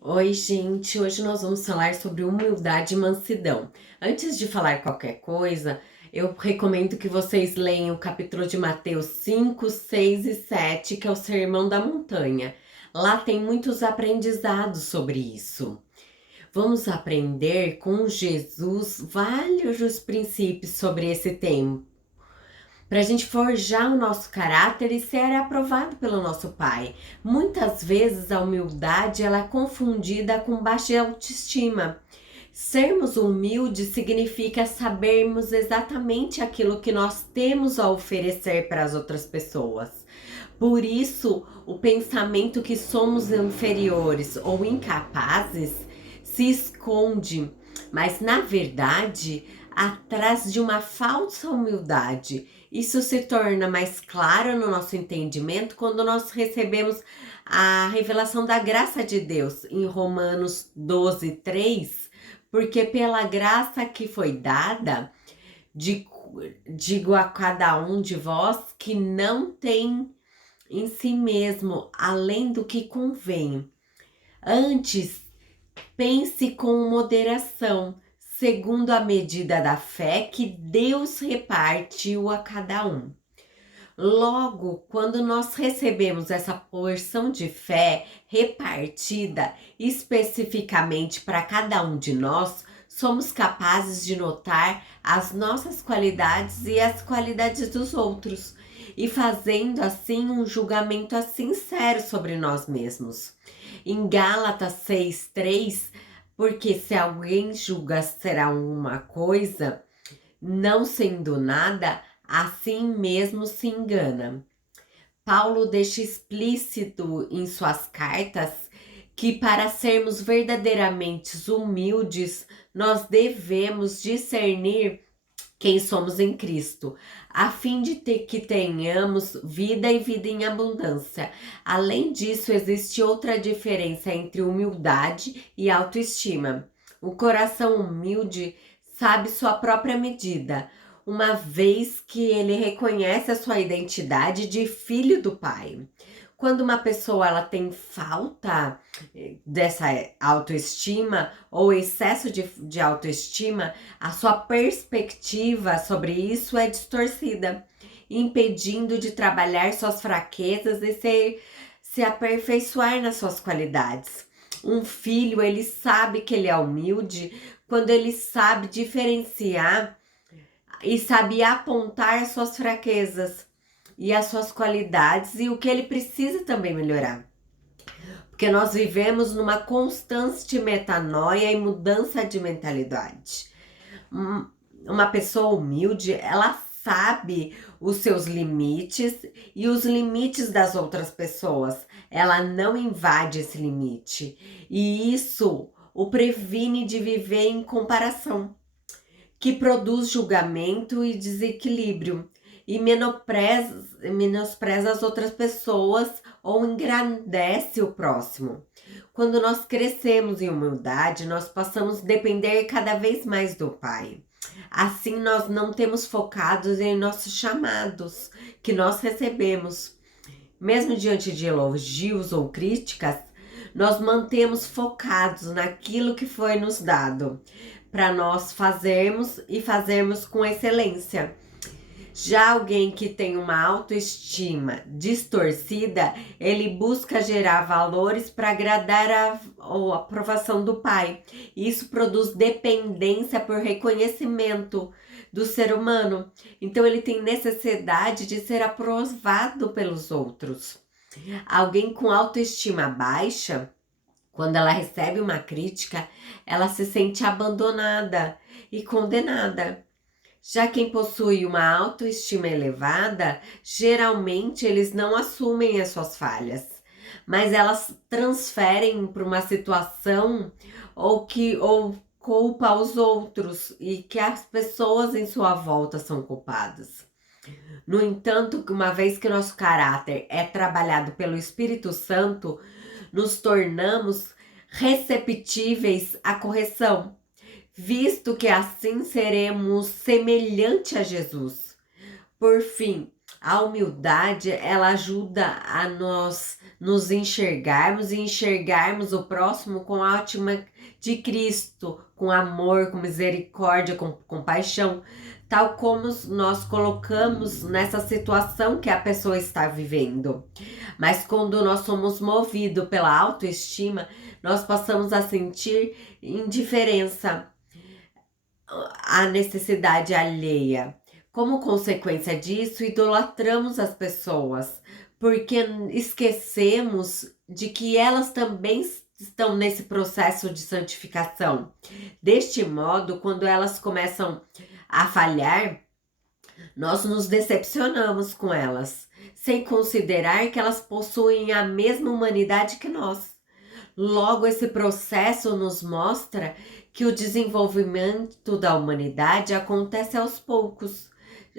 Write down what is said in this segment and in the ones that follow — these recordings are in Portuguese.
Oi, gente. Hoje nós vamos falar sobre humildade e mansidão. Antes de falar qualquer coisa, eu recomendo que vocês leiam o capítulo de Mateus 5, 6 e 7, que é o Sermão da Montanha. Lá tem muitos aprendizados sobre isso. Vamos aprender com Jesus vários princípios sobre esse tema, para a gente forjar o nosso caráter e ser aprovado pelo nosso Pai. Muitas vezes a humildade ela é confundida com baixa autoestima. Sermos humildes significa sabermos exatamente aquilo que nós temos a oferecer para as outras pessoas. Por isso, o pensamento que somos inferiores ou incapazes se esconde, mas na verdade, atrás de uma falsa humildade. Isso se torna mais claro no nosso entendimento quando nós recebemos a revelação da graça de Deus em Romanos 12, 3, porque pela graça que foi dada, digo a cada um de vós que não tem em si mesmo além do que convém. Antes, pense com moderação, segundo a medida da fé que Deus repartiu a cada um. Logo, quando nós recebemos essa porção de fé repartida especificamente para cada um de nós, somos capazes de notar as nossas qualidades e as qualidades dos outros, e fazendo assim um julgamento sincero sobre nós mesmos. Em Gálatas 6:3, porque se alguém julga ser uma coisa, não sendo nada, assim mesmo se engana. Paulo deixa explícito em suas cartas que para sermos verdadeiramente humildes, nós devemos discernir quem somos em Cristo, a fim de que tenhamos vida e vida em abundância. Além disso, existe outra diferença entre humildade e autoestima. O coração humilde sabe sua própria medida, uma vez que ele reconhece a sua identidade de filho do Pai. Quando uma pessoa ela tem falta dessa autoestima ou excesso de autoestima, a sua perspectiva sobre isso é distorcida, impedindo de trabalhar suas fraquezas e se aperfeiçoar nas suas qualidades. Um filho, ele sabe que ele é humilde quando ele sabe diferenciar e sabe apontar as suas fraquezas e as suas qualidades e o que ele precisa também melhorar. Porque nós vivemos numa constante metanoia e mudança de mentalidade. Uma pessoa humilde, ela sabe os seus limites e os limites das outras pessoas. Ela não invade esse limite. E isso o previne de viver em comparação, que produz julgamento e desequilíbrio e menospreza as outras pessoas ou engrandece o próximo. Quando nós crescemos em humildade, nós passamos a depender cada vez mais do Pai. Assim, nós não temos focados em nossos chamados que nós recebemos. Mesmo diante de elogios ou críticas, nós mantemos focados naquilo que foi nos dado para nós fazermos e fazermos com excelência. Já alguém que tem uma autoestima distorcida, ele busca gerar valores para agradar a aprovação do pai. Isso produz dependência por reconhecimento do ser humano. Então ele tem necessidade de ser aprovado pelos outros. Alguém com autoestima baixa, quando ela recebe uma crítica, ela se sente abandonada e condenada. Já quem possui uma autoestima elevada, geralmente eles não assumem as suas falhas, mas elas transferem para uma situação ou culpa aos outros e que as pessoas em sua volta são culpadas. No entanto, uma vez que nosso caráter é trabalhado pelo Espírito Santo, nos tornamos receptíveis à correção, visto que assim seremos semelhante a Jesus. Por fim, A humildade, ela ajuda a nós nos enxergarmos e enxergarmos o próximo com a ótima de Cristo, com amor, com misericórdia, com compaixão, tal como nós colocamos nessa situação que a pessoa está vivendo. Mas quando nós somos movidos pela autoestima, nós passamos a sentir indiferença à necessidade alheia. Como consequência disso, idolatramos as pessoas, porque esquecemos de que elas também estão nesse processo de santificação. Deste modo, quando elas começam a falhar, nós nos decepcionamos com elas, sem considerar que elas possuem a mesma humanidade que nós. Logo, esse processo nos mostra que o desenvolvimento da humanidade acontece aos poucos.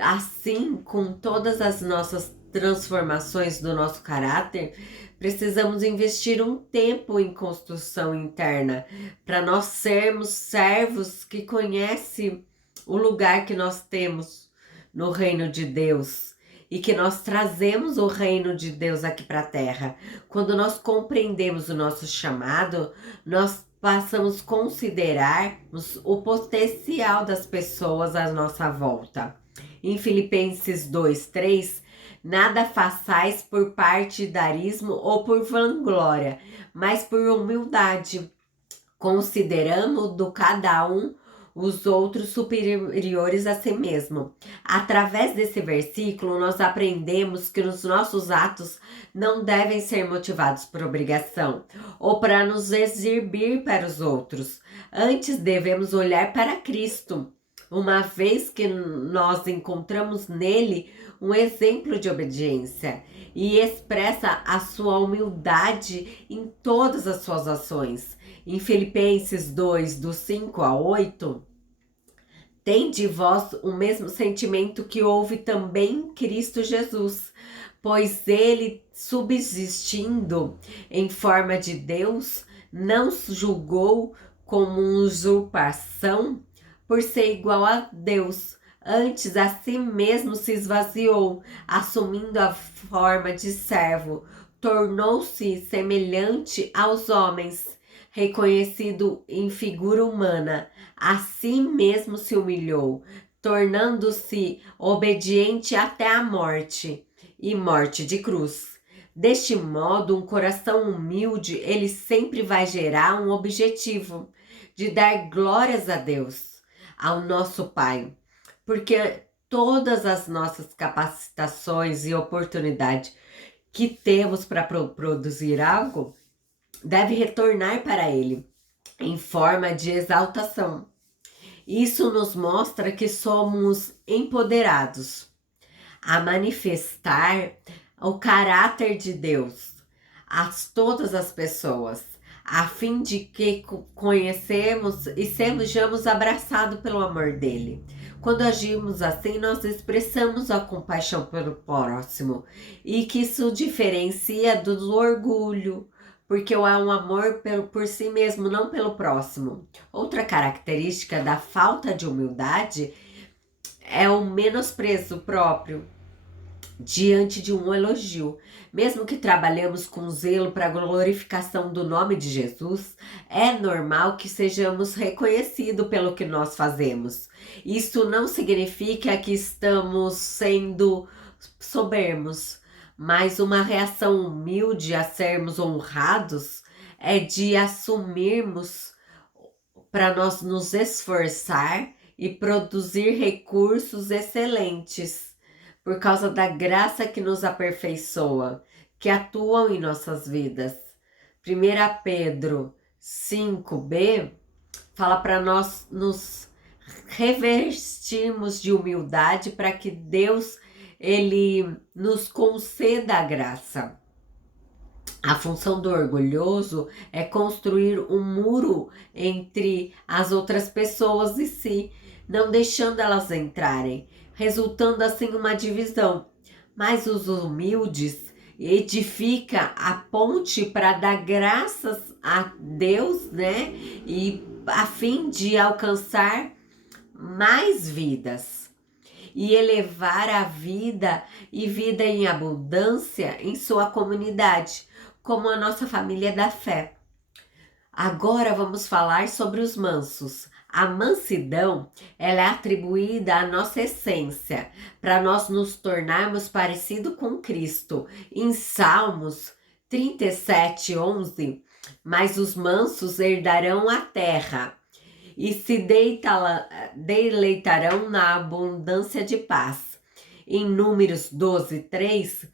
Assim, com todas as nossas transformações do nosso caráter, precisamos investir um tempo em construção interna para nós sermos servos que conhecem o lugar que nós temos no reino de Deus e que nós trazemos o reino de Deus aqui para a terra. Quando nós compreendemos o nosso chamado, nós passamos a considerarmos o potencial das pessoas à nossa volta. Em Filipenses 2:3, nada façais por partidarismo ou por vanglória, mas por humildade, considerando do cada um os outros superiores a si mesmo. Através desse versículo, nós aprendemos que os nossos atos não devem ser motivados por obrigação ou para nos exibir para os outros. Antes devemos olhar para Cristo, uma vez que nós encontramos nele um exemplo de obediência e expressa a sua humildade em todas as suas ações. Em Filipenses 2, do 5 a 8, tende vós o mesmo sentimento que houve também em Cristo Jesus, pois ele, subsistindo em forma de Deus, não julgou como usurpação por ser igual a Deus. Antes, a si mesmo se esvaziou, assumindo a forma de servo, tornou-se semelhante aos homens, reconhecido em figura humana, a si mesmo se humilhou, tornando-se obediente até a morte, e morte de cruz. Deste modo, um coração humilde, ele sempre vai gerar um objetivo de dar glórias a Deus, ao nosso Pai, porque todas as nossas capacitações e oportunidades que temos para produzir algo deve retornar para Ele em forma de exaltação. Isso nos mostra que somos empoderados a manifestar o caráter de Deus a todas as pessoas, a fim de que conhecemos e sejamos abraçados pelo amor dele. Quando agimos assim, nós expressamos a compaixão pelo próximo e que isso diferencia do orgulho, porque há um amor por si mesmo, não pelo próximo. Outra característica da falta de humildade é o menosprezo próprio diante de um elogio. Mesmo que trabalhemos com zelo para a glorificação do nome de Jesus, é normal que sejamos reconhecidos pelo que nós fazemos. Isso não significa que estamos sendo soberbos, mas uma reação humilde a sermos honrados é de assumirmos para nós nos esforçar e produzir recursos excelentes por causa da graça que nos aperfeiçoa, que atuam em nossas vidas. 1 Pedro 5b fala para nós nos revestirmos de humildade para que Deus ele nos conceda a graça. A função do orgulhoso é construir um muro entre as outras pessoas e si, não deixando elas entrarem, resultando assim uma divisão. Mas os humildes edifica a ponte para dar graças a Deus, né? E a fim de alcançar mais vidas. e elevar a vida e vida em abundância em sua comunidade, como a nossa família da fé. Agora vamos falar sobre os mansos. A mansidão, ela é atribuída à nossa essência, para nós nos tornarmos parecido com Cristo. Em Salmos 37:11, mas os mansos herdarão a terra e se deleitarão na abundância de paz. Em Números 12:3,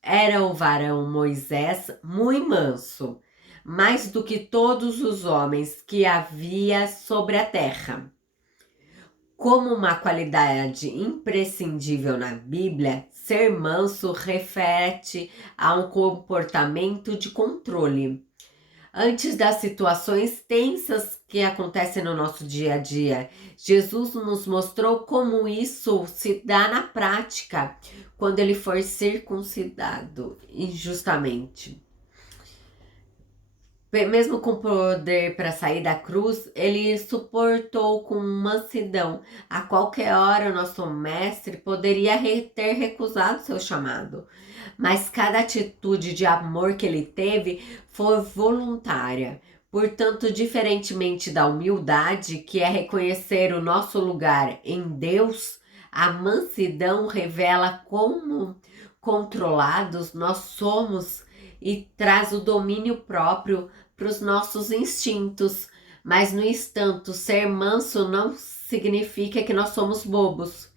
era o varão Moisés muito manso, mais do que todos os homens que havia sobre a terra. Como uma qualidade imprescindível na Bíblia, ser manso refere a um comportamento de controle. Antes das situações tensas que acontecem no nosso dia a dia, Jesus nos mostrou como isso se dá na prática quando ele for circuncidado injustamente. Mesmo com poder para sair da cruz, ele suportou com mansidão. A qualquer hora o nosso mestre poderia ter recusado seu chamado, mas cada atitude de amor que ele teve foi voluntária. Portanto, diferentemente da humildade, que é reconhecer o nosso lugar em Deus, a mansidão revela como controlados nós somos e traz o domínio próprio para os nossos instintos. Mas, no entanto, ser manso não significa que nós somos bobos.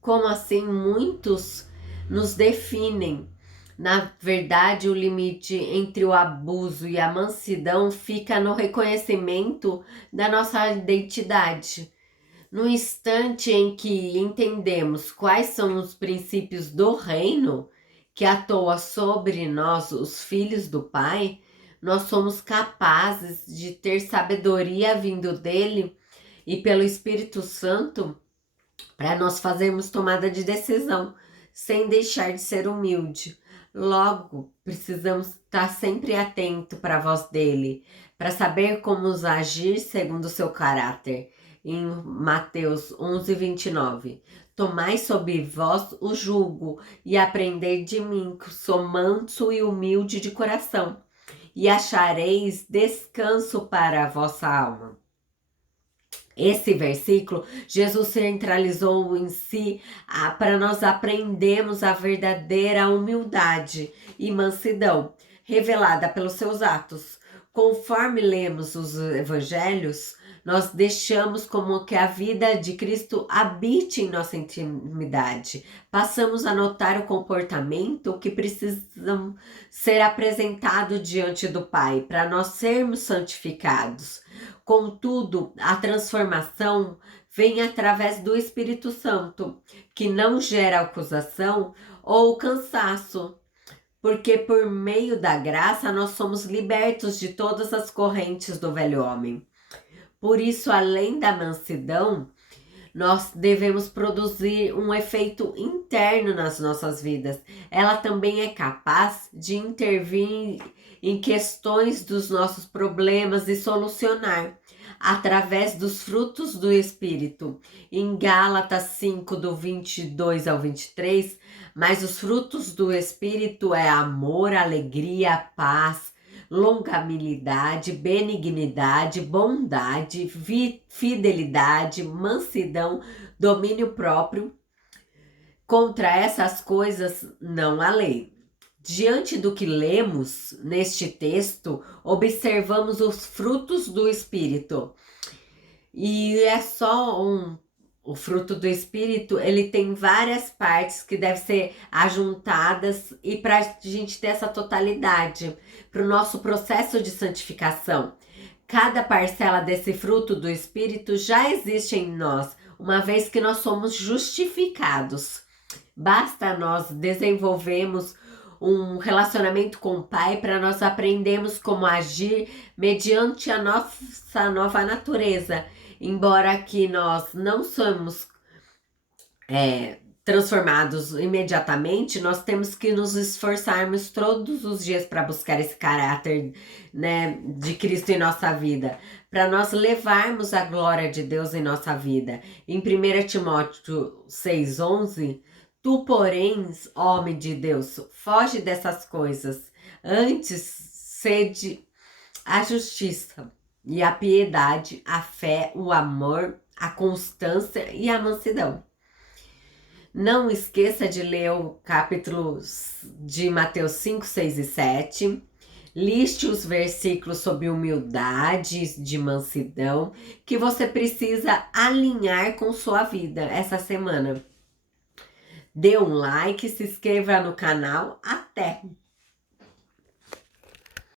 Como assim muitos nos definem? Na verdade, o limite entre o abuso e a mansidão fica no reconhecimento da nossa identidade. No instante em que entendemos quais são os princípios do reino que atua sobre nós, os filhos do Pai, nós somos capazes de ter sabedoria vindo dele e pelo Espírito Santo para nós fazermos tomada de decisão, sem deixar de ser humilde. Logo, precisamos estar sempre atento para a voz dele, para saber como agir segundo o seu caráter. Em Mateus 11:29, tomai sobre vós o jugo e aprendei de mim, que sou manso e humilde de coração, e achareis descanso para a vossa alma. Esse versículo, Jesus centralizou em si para nós aprendermos a verdadeira humildade e mansidão, revelada pelos seus atos. Conforme lemos os evangelhos, nós deixamos como que a vida de Cristo habite em nossa intimidade. Passamos a notar o comportamento que precisam ser apresentado diante do Pai para nós sermos santificados. Contudo, a transformação vem através do Espírito Santo, que não gera acusação ou cansaço, porque por meio da graça nós somos libertos de todas as correntes do velho homem. Por isso, além da mansidão, nós devemos produzir um efeito interno nas nossas vidas. Ela também é capaz de intervir em questões dos nossos problemas e solucionar através dos frutos do Espírito. Em Gálatas 5, do 22 ao 23, mas os frutos do Espírito é amor, alegria, paz, longanimidade, benignidade, bondade, fidelidade, mansidão, domínio próprio. Contra essas coisas não há lei. Diante do que lemos neste texto, observamos os frutos do Espírito. E é só o fruto do Espírito, ele tem várias partes que devem ser ajuntadas e para a gente ter essa totalidade, para o nosso processo de santificação. Cada parcela desse fruto do Espírito já existe em nós, uma vez que nós somos justificados. Basta nós desenvolvermos um relacionamento com o Pai para nós aprendermos como agir mediante a nossa nova natureza. Embora que nós não somos transformados imediatamente, nós temos que nos esforçarmos todos os dias para buscar esse caráter, né, de Cristo em nossa vida, para nós levarmos a glória de Deus em nossa vida. Em 1 Timóteo 6,11, tu, porém, homem de Deus, foge dessas coisas, antes sede a justiça e a piedade, a fé, o amor, a constância e a mansidão. Não esqueça de ler o capítulo de Mateus 5, 6 e 7. Liste os versículos sobre humildade, de mansidão, que você precisa alinhar com sua vida essa semana. Dê um like, se inscreva no canal. Até!